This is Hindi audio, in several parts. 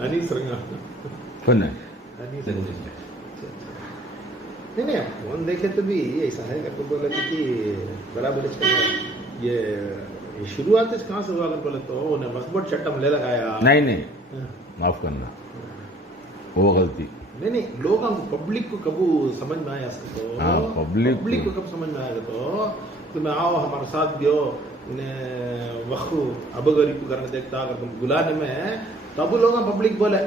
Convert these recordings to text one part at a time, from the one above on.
अनीस रंगा कौन है? अनीस नहीं फोन देखे तो भी ऐसा है करके बोला कि बराबर ये शुरुआत कहाँ से हुआ अगर बोले तो उन्हें मजबूत चट्टम ले लगाया। नहीं माफ करना, वो गलती नहीं लोगों को पब्लिक को कब समझ में आया तो पब्लिक को कब समझ में आएगा तो तुम्हें आओ हमारे साथ दियो उन्हें वक्त अबगरी को करने देखता अगर तुम बुलाने में तब लोग पब्लिक बोले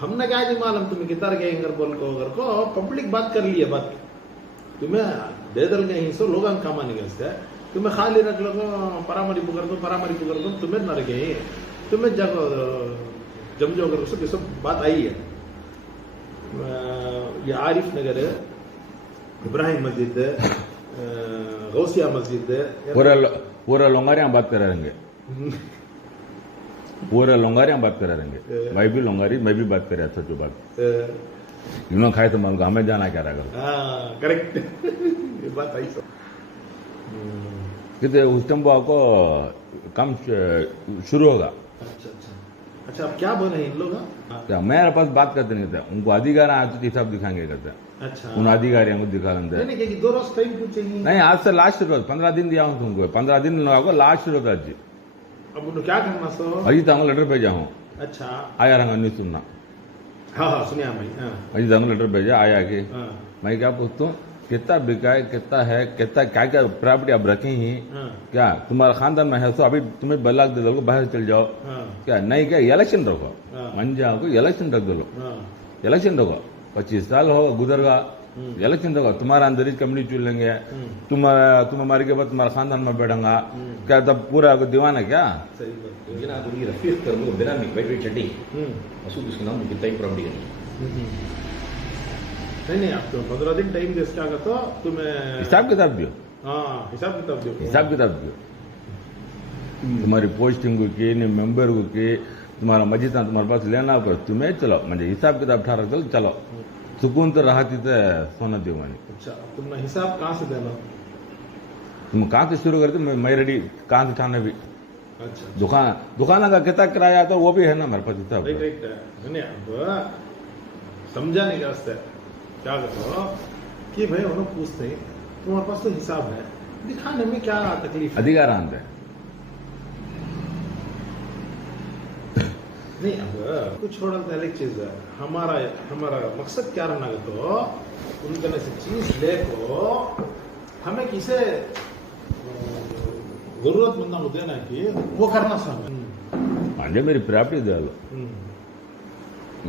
हमने क्या नहीं मालूम तुम्हें किधर गए बोल को अगर को पब्लिक बात कर ली है बात तुम्हें दे दल गए सो लोग कामा निकलते तुम्हें खाली रख लो परामरी पुकर दो तुम्हें न रखे तुम्हें जगह जम जो अगर उससे सब बात आई है। ये आरिफ नगर इब्राहिम मस्जिद गौसिया मस्जिद पूरा लोंगारियां बात कर रहेंगे पूरा लोंगारियां बात कर रहेंगे मैं भी लोंगारी मैं भी बात कर रहा था जो बात इन्होंने खाए तो मैं हमें जाना क्या रहा करेक्ट ये बात आई सब कितने उस टाइम आपको काम शुरू होगा। अच्छा अब क्या बोले इन लोग क्या मेरे पास बात करते नहीं थे उनको अधिकार आए तो हिसाब दिखाएंगे करते अच्छा उन अधिकारियों को दिखा लेते नहीं 2 रोज टाइम पूछे नहीं आज से लास्ट रोज 15 दिन दिया हूँ तुमको 15 दिन लोगों लास्ट रोज आज अब उन्हें क्या करना सो अजी तंग लेटर भेजा हूँ अच्छा आया रंगा नहीं सुनना हाँ सुनिया भाई अजी तंग लेटर भेजा आया कि मैं क्या पूछता हूँ कितना बिका है कितना है कितना क्या क्या प्रॉपर्टी अब रखी ही क्या तुम्हारा खानदान में है तो अभी तुम्हें बलाक दे दो बाहर चल जाओ क्या नहीं क्या इलेक्शन रखो मंजा को इलेक्शन रख दो इलेक्शन रखो 25 साल हो गुजरगा इलेक्शन रखो तुम्हारा अंदर ही कम्युनिटी चुन लेंगे तुम हमारे के बाद तुम्हारा खानदान में बैठेगा क्या तब पूरा दीवाना क्या रफीक बिना बैटरी चड्डी मसूद उसके नाम कितना ही प्रॉपर्टी है नहीं आप तो 15 दिन टाइम दे सका तो तुम्हें हिसाब किताब दियो हिसाब किताब दियो तुम्हारी पोस्टिंग की मेंबर को की तुम्हारा मस्जिद तुम्हारे पास लेना पर तुम्हें चलो मुझे हिसाब किताब ठहरा चलो सुकून तो राहत तो सोना दो मैंने। अच्छा तुमने हिसाब कहाँ से देना तुम कहाँ से शुरू करते मैं रेडी कहाँ से ठाने भी अच्छा दुकान का कितना किराया तो वो भी है ना मेरे पास हिसाब समझा नहीं रास्ते क्या करो कि भाई उन्होंने पूछते हैं तुम्हारे पास तो हिसाब है दिखाने में क्या तकलीफ है अधिकार आंद है नहीं अब कुछ छोड़ा तो अलग चीज है हमारा मकसद क्या रहना है तो उनके से चीज ले को हमें किसे जरूरतमंद को देना है कि वो करना चाहिए मेरी प्रॉपर्टी दे लो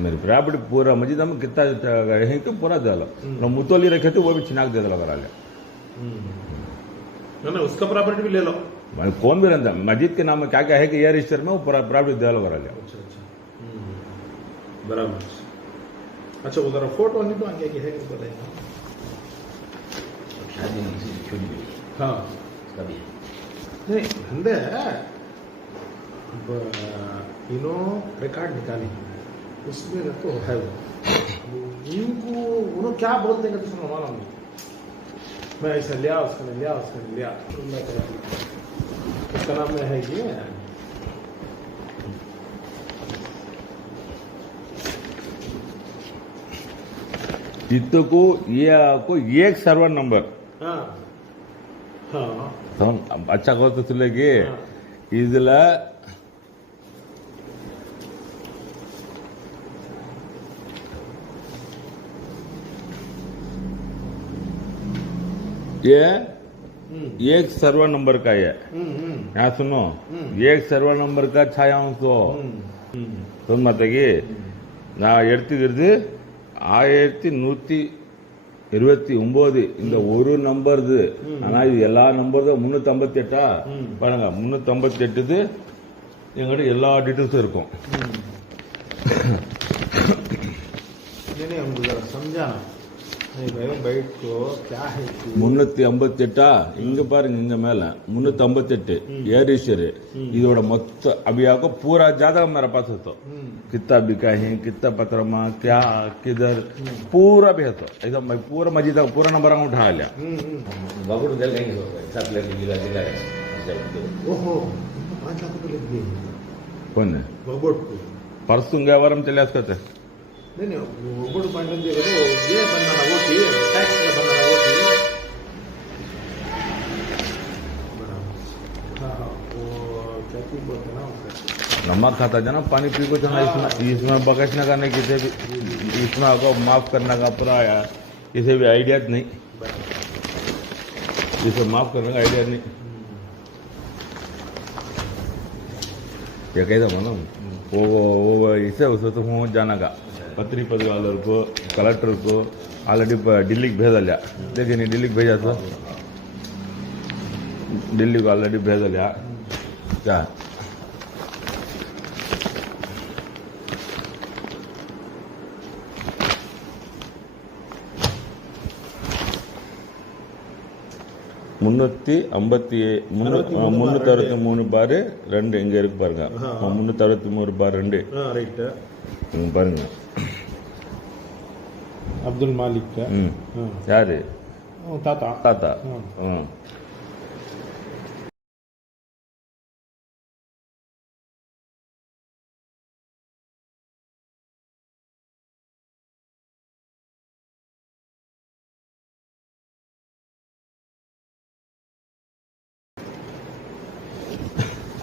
मेरी प्रॉपर्टी पूरा मस्जिद में कितना है तो पूरा दे लो मुतोली रखे थे वो भी छिनाक दे दो करा लिया ना उसका प्रॉपर्टी भी ले लो कौन भी रहता मस्जिद के नाम में क्या क्या है कि ये रजिस्टर में वो पूरा प्रॉपर्टी दे लो करा लिया। अच्छा बराबर अच्छा उधर फोटो नहीं तो आगे है कि बताएगा हाँ नहीं धंधे इनो रिकॉर्ड निकाली उसमें तो है इनको उन्होंने क्या बोलते हैं तो सुनो मालूम नहीं मैं ऐसा लिया उसने लिया उसका नाम में है ये इतको ये आपको एक सर्वर नंबर अच्छा कहो तो सुलेगी इधर ये एक सर्वर नंबर का है यहाँ सुनो एक सर्वर नंबर का छाया तो सुन मत நான் எடுத்துக்கிறது 1129 இந்த ஒரு நம்பர் ஆனா இது எல்லா நம்பர் 358 பாருங்க 358 எங்கிட்ட எல்லா டீடைல்ஸும் இருக்கும் समझाना बैठ को क्या है 358 இங்க பாருங்க இங்க மேல 358 ஏரிஷர் இதோட மொத்த अभी आपको पूरा ज्यादा मेरे पास है तो कितना बिका है कितना पत्रमा क्या किधर पूरा भी है तो एकदम मैं पूरा मस्जिद का पूरा नंबर उठा लिया बाबू दल नहीं हो साथ ले जिला ओहो 5 लाख रुपए लग गए कौन है बाबू को परसों गया चले असते नहीं ಒಬ್ಬರು ಪಾಯಿಂಟ್ ये बनाना होती टैक्स का बनाना होती हाँ वो क्या बोलते हैं ना नमक खाता जाना पानी पी को जाना इसमें बकशना करने किसी भी इसमें आपको माफ करने का पूरा यार किसी भी आइडिया नहीं इसे माफ करने का आइडिया नहीं ये कैसा मानो वो इसे उसे तो हो जाना का पत्री पदवालर को कलेक्टर को ऑलरेडी दिल्ली भेज लिया देखिए नहीं दिल्ली भेजा तो दिल्ली को ऑलरेडी भेज लिया क्या முன்னூத்தி பாரு 2 எங்க இருக்கு பாருங்க 363 பார் 2 ரைட் பாருங்க அப்துல் மாலிக் யாரு தாத்தா தாத்தா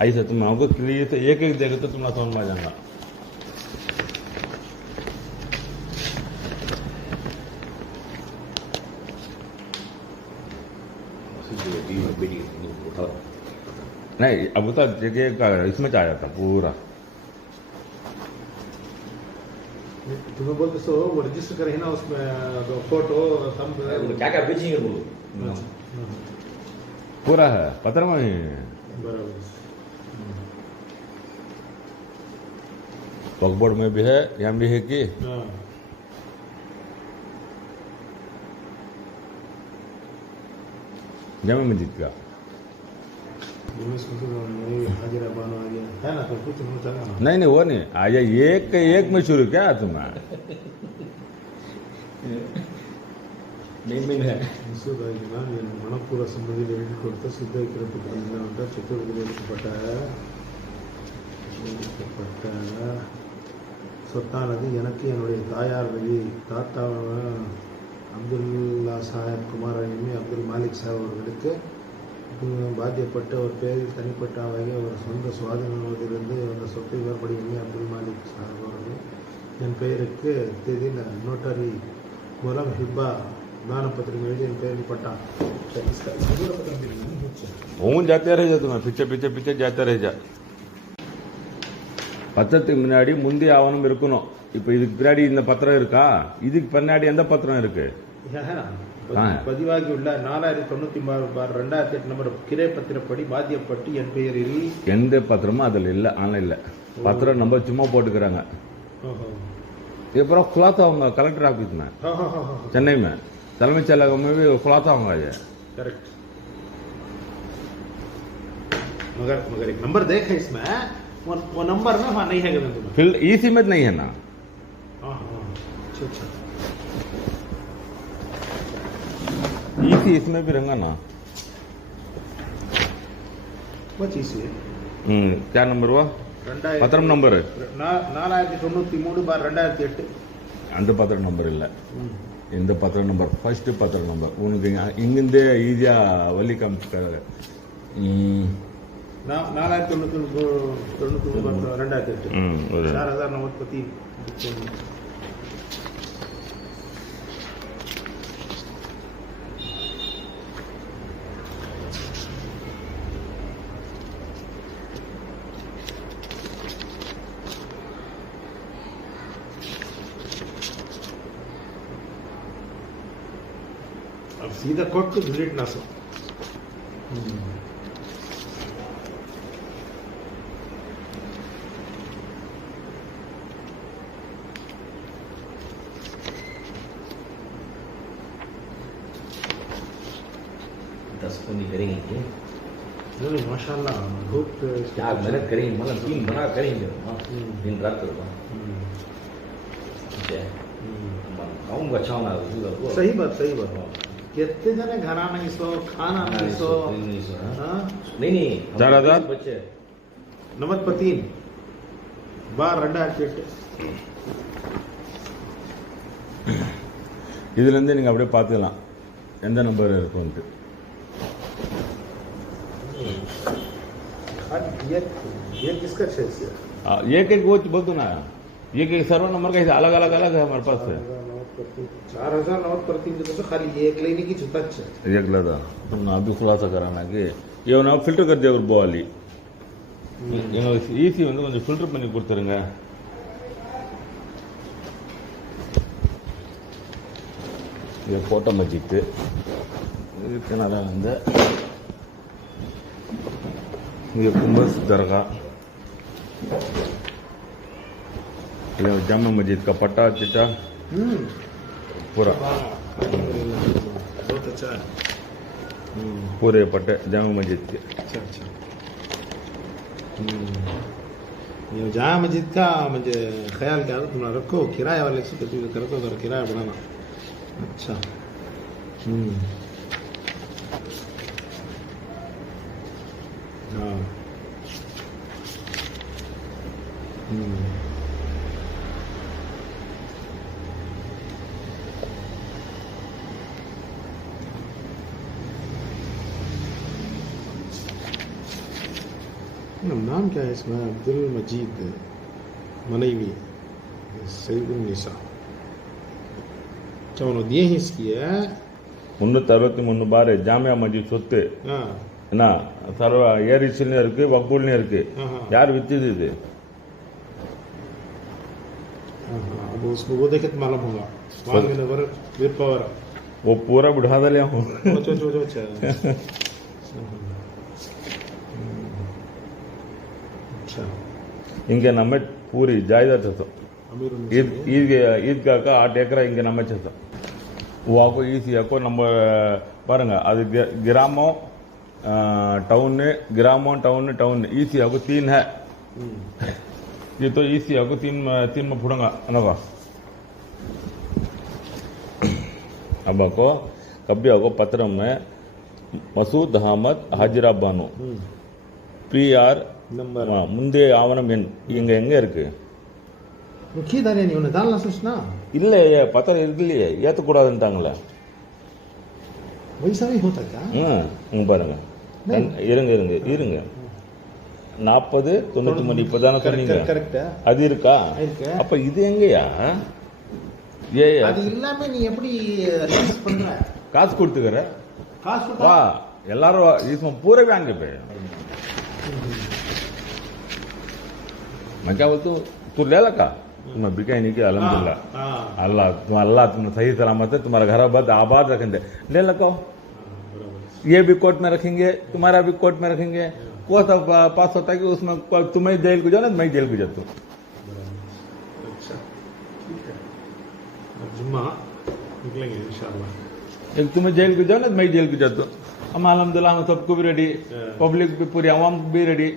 ऐसा तुम हमको क्लियर से एक एक देखे तो तुम्हारा समझ में आ जाएगा नहीं अब तो जगह इसमें आ जाता पूरा तुम्हें बोलते सो वो रजिस्टर करें ना उसमें फोटो क्या क्या बेचेंगे बोलो पूरा है पत्र में बराबर वक्फ में भी है यहाँ भी है कि जमे मस्जिद का नहीं वो नहीं आज एक में शुरू क्या तुम्हें नहीं है மணப்பூர சம்மதியில் எழுதி கொடுத்த சித்தரிக்கப்பட்ட சித்தூரில் எழுதப்பட்ட சொத்தானது எனக்கு என்னுடைய தாயார் வழி தாத்தா அப்துல்லா சாஹிப் குமாரனிமி அப்துல் மாலிக் சாஹிப் அவர்களுக்கு பாத்தியப்பட்ட ஒரு பேரில் தனிப்பட்ட வகையில் ஒரு சொந்த சுவாதீனத்திலிருந்து அந்த சொத்தை மறுபடி அப்துல் மாலிக் சாஹிப் அவர்கள் என் பெயருக்கு தேதியில் நோட்டரி மூலம் ஹிப்பா दानपत्र में एन पेर पट्टा वो जाते रह जा तुम्हें पीछे पीछे पीछे जाते रह जा பத்திரத்துக்கு முன்னாடி முந்தைய ஆவணம் இருக்கணும் இப்போ இதுக்கு பின்னாடி இந்த பத்திரம் இருக்கா இதுக்கு பின்னாடி எந்த பத்திரம் இருக்கு பதிவாகி உள்ள 4093/2008 நம்பர் கிரை பத்திரப்படி பாத்தியப்பட்டு என் பெயரில் எந்த பத்திரமும் அதில் இல்லை ஆன்லைன்ல பத்திரம் நம்பர் சும்மா போட்டுக்கிறாங்க அப்புறம் खुला था होगा कलेक्टर ऑफिस में चेन्नई में தலைமை செயலகம் में भी खुला था होगा ये करेक्ट मगर एक नंबर देख है इसमें वो नंबर में वहाँ नहीं है तुम्हें फिर इसी में नहीं है ना अच्छा इसी इसमें भी रहेगा ना बस इसी क्या नंबर हुआ பத்திரம் நம்பர் 4093/2008 அந்த பத்திரம் நம்பர் இல்ல இந்த பத்திரம் நம்பர் ஃபர்ஸ்ட் பத்திரம் நம்பர் உனக்கு இங்கிருந்தே ஈஸியா வழி காமிச்சுக்காரு 4093/2008 4040 अब सीधा कोट को डिलीट ना सो करेंगे नहीं माशाल्लाह बहुत क्या मेहनत करेंगे मतलब टीम बना करेंगे दिन रात करवा खाऊंगा अच्छा होना सही बात कितने जने घना नहीं सो खाना नहीं सो नहीं 4000 बच्चे नमत पतीन பார் ரெண்டு ஆக்டிவேட். இதுலேருந்து நீங்கள் அப்படியே பார்த்துக்கலாம் எந்த நம்பர் இருக்குன்ட்டு. ये किसका चेस है? एक एक वो बोल दो ना, एक एक सर्वर नंबर का अलग अलग अलग है हमारे पास. 4000 नोट प्रति तो खाली एक लेने की जुता है. एक लगा तुमने अभी खुलासा कराना कि ये ना फिल्टर कर दिया ஒரு பாலி. ஈஸி வந்து கொஞ்சம் ஃபில்டர் பண்ணி கொடுத்துருங்க. ये कोटा मस्जिद किनारा வந்து ये कुंभस दरगाह, ये जामा मस्जिद का पट्टा चिट्टा पूरा बहुत अच्छा है. पूरे पट्टे जामा मस्जिद के. अच्छा अच्छा. ये जामा मस्जिद का मुझे ख्याल क्या तुम रखो किराया वाले से कर दो किराया बढ़ाना. अच्छा. हाँ. नाम क्या है इसमें? अब्दुल मजीद मनईवी सईदुल निसा. चलो दिए ही इसकी है 363 பார் ஜாமியா மஸ்ஜித் சொத்து. என்ன சர்வ ஏரிசிலையும் இருக்கு, வக்கூல்லையும் இருக்கு. யார் வித்துது இது? अब उसको वो देखे तो मालूम होगा. विद पावर वो पूरा बुढ़ा दे हूँ. अच्छा. இங்கே நம்ம பூரி जायदाद था. ஈத்கா 8 ஏக்கரா இங்கே நம்ம வச்சோம். आपको ஈஸியாக को நம்ம பாருங்க அது கிராமம் टाउन ग्रामों टाउन ईसी आपको 3 है. ये तो ईसी आपको 3 में फुड़ूंगा ना. अब आपको कभी आपको पत्र में मसूद अहमद हाजिरा बानो PR नंबर मुंदे आवनम இங்க எங்க இருக்கு? முக்கியதானே நீ ஒன்னு தான்ல சொன்னா இல்ல பத்திரம் இருக்குலையே ஏத்த கூடாதுன்றாங்களே. वैसा भी होता क्या? இங்க பாருங்க. இருங்க 40 93 இப்பதானே சொன்னீங்க. கரெக்ட்டா? அது இருக்கா? அப்ப இது எங்கயா? அது இல்லாம நீ எப்படி ரிலீஸ் பண்ற? காசு கொடுத்துக்கற. காசு வா எல்லாரும் इसमें पूरे भी आएंगे पे. मैं क्या बोलता हूँ तू ले ला का तुम्हें बिकाई नहीं किया अल्हम्दुलिल्लाह. अल्लाह तुम्हें सही सलामत है, तुम्हारा घर आबाद रखेंगे. ले लको ये भी कोर्ट में रखेंगे, तुम्हारा भी कोर्ट में रखेंगे. कोई सा पास होता है कि उसमें तुम्हें जेल को जाओ ना, मैं जेल को जाता हूँ. अच्छा ठीक है. जुम्मा निकलेंगे इंशाल्लाह. एक तुम्हें जेल को जाओ ना, मैं जेल को जाता हूँ. हम अल्हम्दुलिल्लाह हम सबको भी रेडी, पब्लिक भी पूरी आवाम भी रेडी.